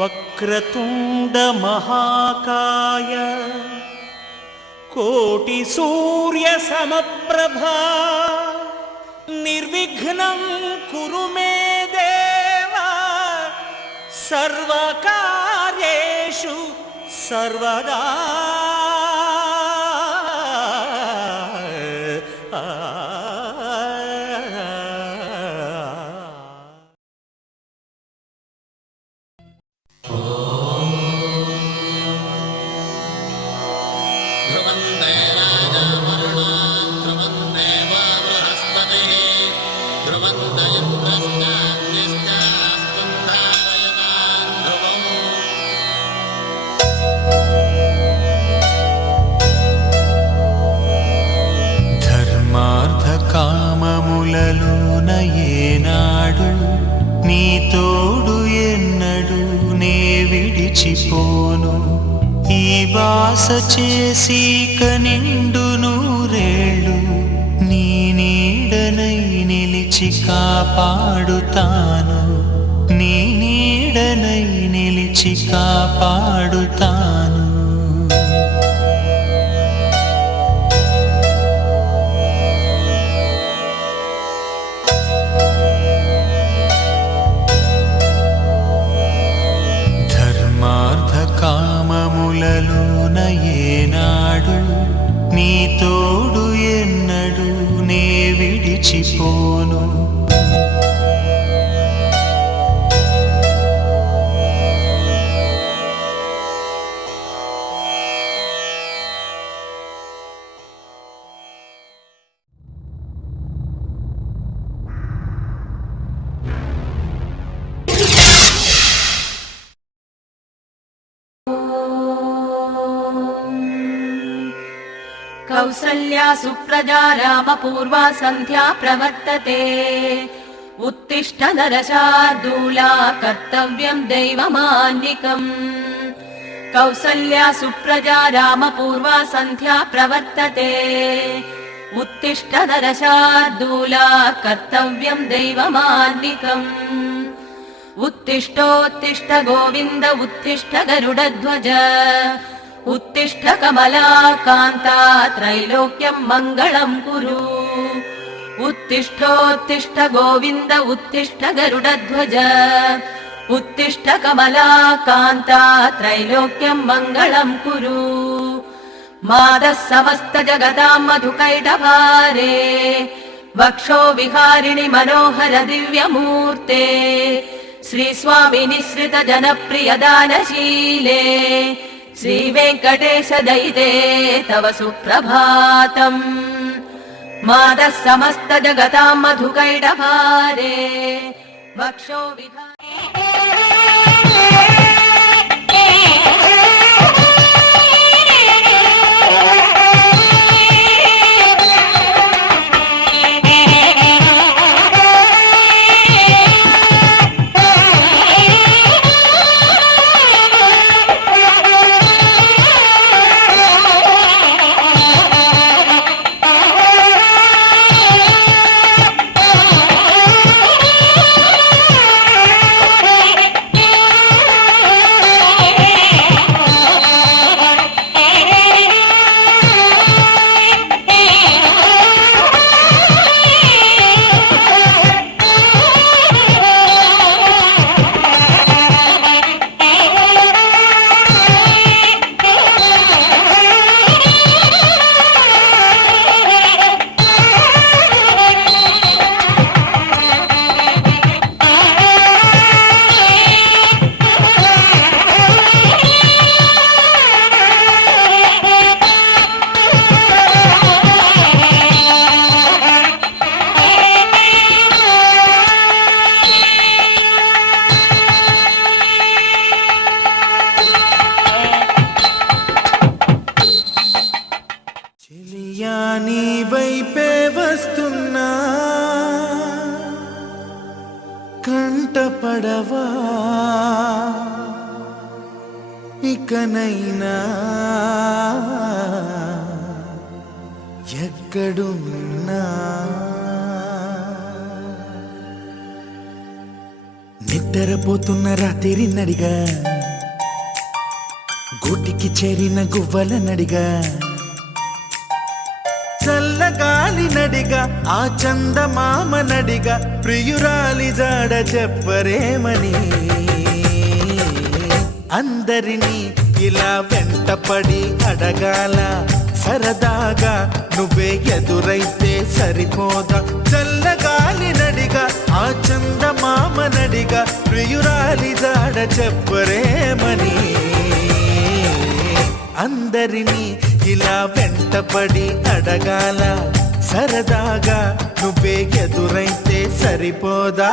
వక్రతుండ మహాకాయ కోటి సూర్య సమప్రభా నిర్విఘ్నం కురు మే దేవా సర్వకార్యేషు సర్వదా. కామములలోన ఏనాడు నీ తోడు ఎన్నడు నే విడిచిపోను. ఈ వాస చేసి కనిండు నూరేళ్ళు నీ నీడనై నిలిచి కాపాడుతాను. నీ నీడనై నిలిచి కాపాడుతాను. కామములలోన ఏనాడు నీ తోడు ఎన్నడు నే విడిచిపోను. कौसल्या सुप्रजा रामपूर्वा सन्ध्या प्रवर्तते. उत्तिष्ठ नरशार्दूला कर्तव्यं दैवमान्निकम्. कौसल्या सुप्रजा रामपूर्वा सन्ध्या प्रवर्तते. उत्तिष्ठ नरशार्दूला कर्तव्यं दैवमान्निकम्. उत्तिष्ठोत्तिष्ठ गोविन्द उत्तिष्ठ गरुडध्वज. उत्तिष्ठ कमलाकान्ता त्रैलोक्यं मङ्गलं कुरु. उत्तिष्ठोत्तिष्ठ गोविन्द उत्तिष्ठ गरुडध्वज. उत्तिष्ठ कमलाकान्ता त्रैलोक्यं मङ्गलं कुरु. मादः समस्त जगतां मधुकैटभारे वक्षो विहारिणि मनोहर दिव्यमूर्ते. श्रीस्वामि निःसृत जनप्रिय दानशीले श्री वेंकटेश दयिते तव सुप्रभातम्. मादः समस्त जगतां मधुकैटभारे वक्षो కంటపడవా ఇకనైనా ఎక్కడున్నా నిద్ర నిద్రపోతున్న రాత్రి నడిగా గూటికి చేరిన గువ్వల నడిగా చల్లగాలి నడిగా ఆ చందమామ నడిగా ప్రియురాలి జాడ చెప్పరేమని అందరినీ ఇలా వెంటపడి అడగాల సరదాగా నువ్వే ఎదురైతే సరిపోదా చల్లగాలి నడిగా ఆ చందమామ నడిగా ప్రియురాలి జాడ చెప్పరేమని అందరినీ ఇలా వెంటపడి అడగాల సరదాగా నువ్వే ఎదురైతే సరిపోదా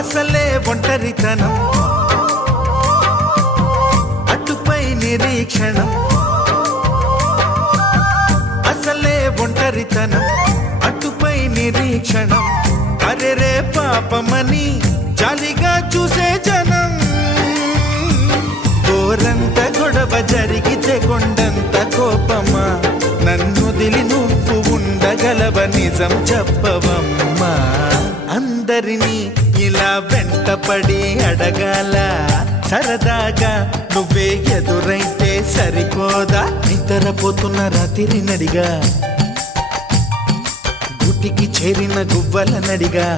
అసలే ఒంటరితనం అటుపై నిరీక్షణం అసలే ఒంటరితనం అటుపై నిరీక్షణం అరెరే పాపమని జాలిగా చూసే జనం గోరంత గొడవ జరిగితే కొండంత కోపమా నన్నుదిలి నువ్వు ఉండగలవ నిజం చెప్పవమ్మా అందరినీ ఇలా వెంటపడి అడగాల సరదాగా నువ్వే ఎదురైతే సరిపోదా నిద్రపోతున్న రాత్రి నడిగా గుటికి చేరిన గువ్వల నడిగా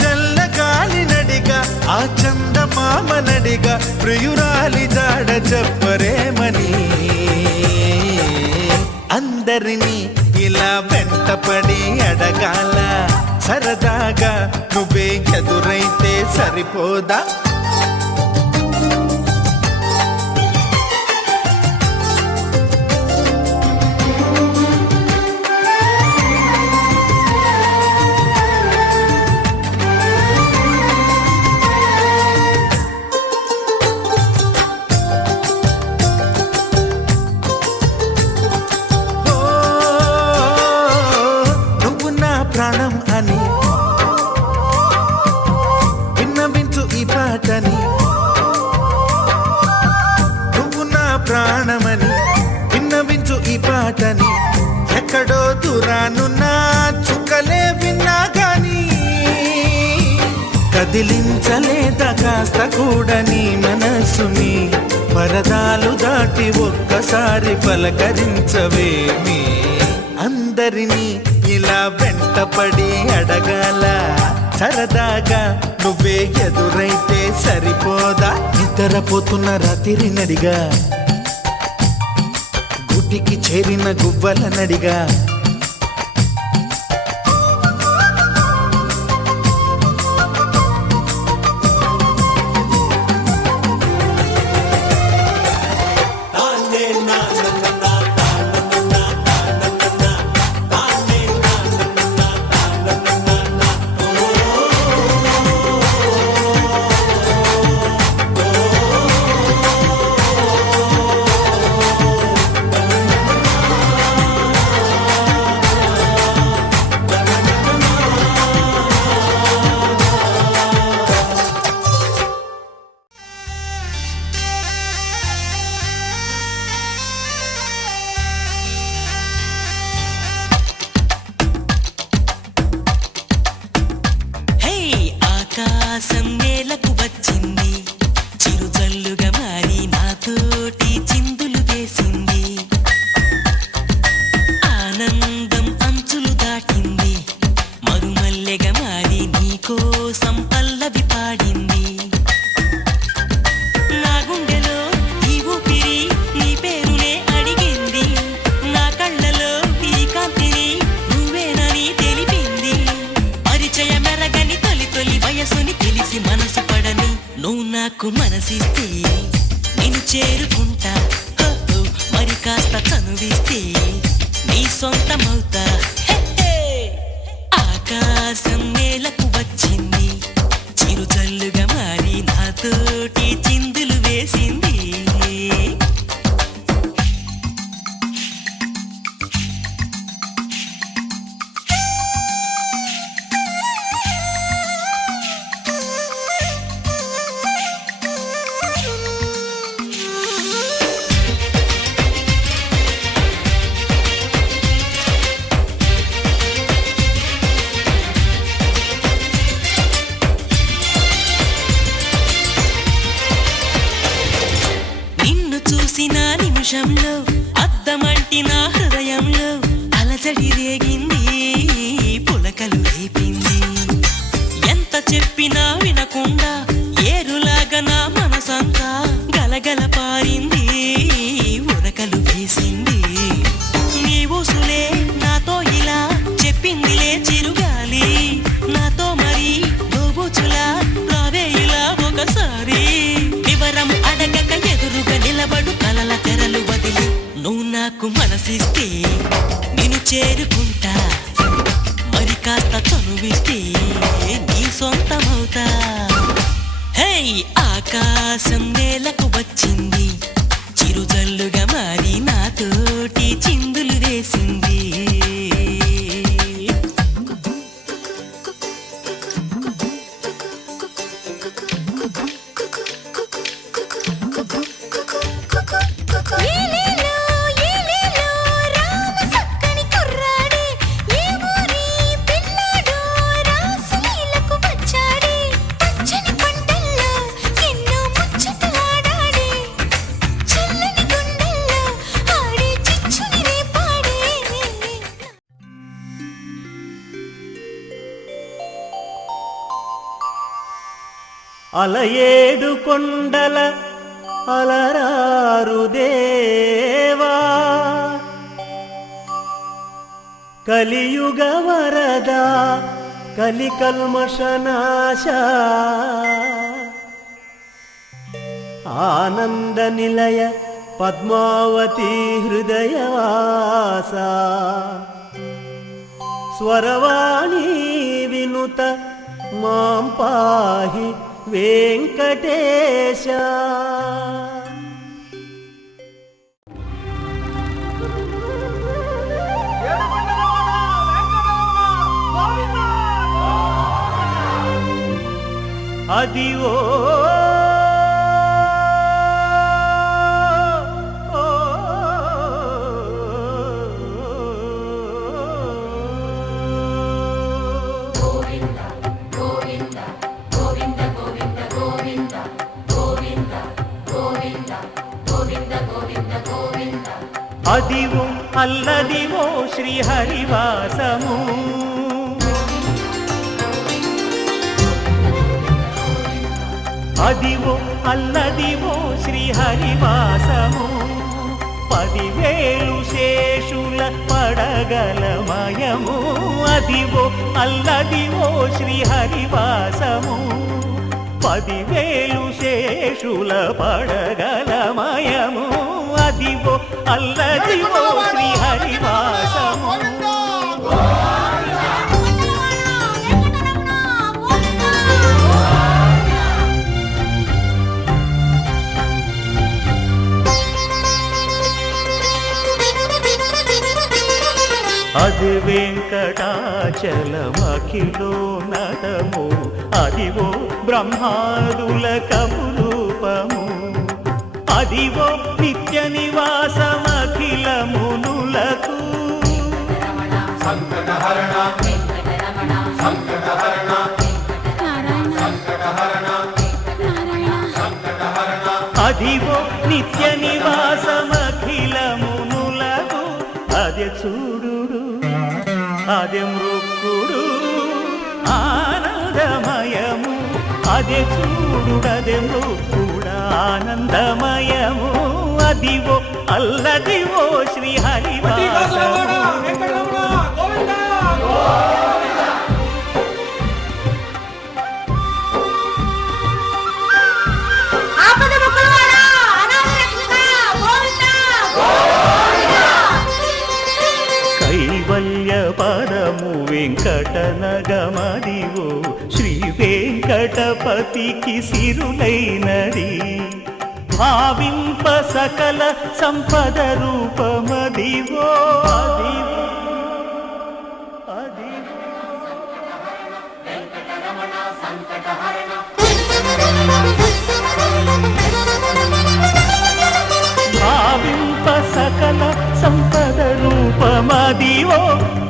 చల్లగాలి నడిగా ఆ చందమామ నడిగా ప్రియురాలి జాడ చెప్పరేమని అందరినీ ఇలా వెంటపడి అడగాల సరదాగా నువ్వే ఎదురైతే సరిపోదా ప్రాణం అని విన్నవించు ఈ పాటని నువ్వు నా ప్రాణమని విన్నవించు ఈ పాటని ఎక్కడో దూరానున్నా చుక్కలే విన్నా గాని కదిలించలేదా కాస్త కూడా నీ మనసుని పరదాలు దాటి ఒక్కసారి పలకరించవేమి అందరినీ ఇలా వెంటపడి అడగాల సరదాగా నువ్వే ఎదురైతే సరిపోదా నిద్రపోతున్న రాత్రి నడిగా గుటికి చేరిన గువ్వల నడిగా ఆకాశం నేలకు వచ్చింది చిరుజల్లుగా మారి నాతోటి చిందులు వేసింది ఆనందం అంచులు దాటింది మరుమల్లెగా మారి నీకోసం పల్లవి పాడింది నా గుండెలో ఈ ఊపిరి నీ పేరునే అడిగింది నా కళ్ళలో ఈ కాంతిని నువ్వేనని తెలిపింది పరిచయ మెరగని తొలి తొలి వయసుని తెలిసి మన నిమిషంలో అద్దమంటి నా హృదయంలో అలజడి రేగింది, పులకలు రేపింది. ఎంత చెప్పినా వినకుండా ఏరులాగా నా మనసంతా గలగల పారింది, ఉరకలు వేసింది. నీ ఊసులే నాతో ఇలా చెప్పిందిలే చిరుగాలి, నాతో మరి దోబుచులా రావే ఇలా ఒకసారి. వివరం అడగక ఎదురుగా నిలబడు కలల తెరలు వదిలి నువ్వు నాకు మనసిస్తే నేను చేరుకుంటా, మరి కాస్త చనువిస్తే నీ సొంతమవుతా. హే ఆకాశం నేలకు వచ్చింది, చిరుజల్లుగా మారి నాతోటి చిందులు వేసింది. అలయేడు కొండల అలరారు దేవా, కలియుగ వరద కలికల్మషనాశ, ఆనంద నిలయ పద్మావతి హృదయవాస, స్వరవాణి వినుత మాం పాహి వెంకటేశ. అదివో అదివో అల్లదివో శ్రీహరివాసము, అదివో అల్లదివో శ్రీహరివాసము, 10,000 శేషుల పడగలమయము. అదివో అల్లదివో శ్రీహరివాసము, 10,000 శేషుల పడగలమయము. అదివో అల్లదివో శ్రీహరివాసము. అది వెంకటాచలమఖిలో నటము, అదివో బ్రహ్మాదుల కపురూపము, అదివో నిత్య నివాసమఖిల మునులకు. సంకటహరణ సంకటహరణ సంకటహరణ, అదివో నిత్య నివాసమఖిల మునులకు. అదే చూడు అదే మృక్కుడు ఆనందమయము, అదే చూడుడదే మృక్కుడ ఆనందమయము. అదివో అల్లదివో శ్రీహరివాసము. కైవల్య పరము వెంకటనగమదివో శ్రీ వెంకటపతికి సిరులైనది. భావింప సకల సంపద రూపమదివో అదివో అదివో. భావింప సకల సంపద రూపమదివో,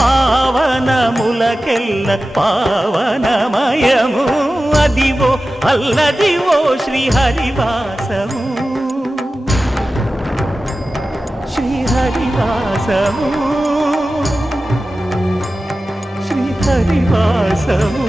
పావనములకెల్ల పావనమయము. అదివో అల్లదివో శ్రీహరివాసము. శ్రీహరివాసము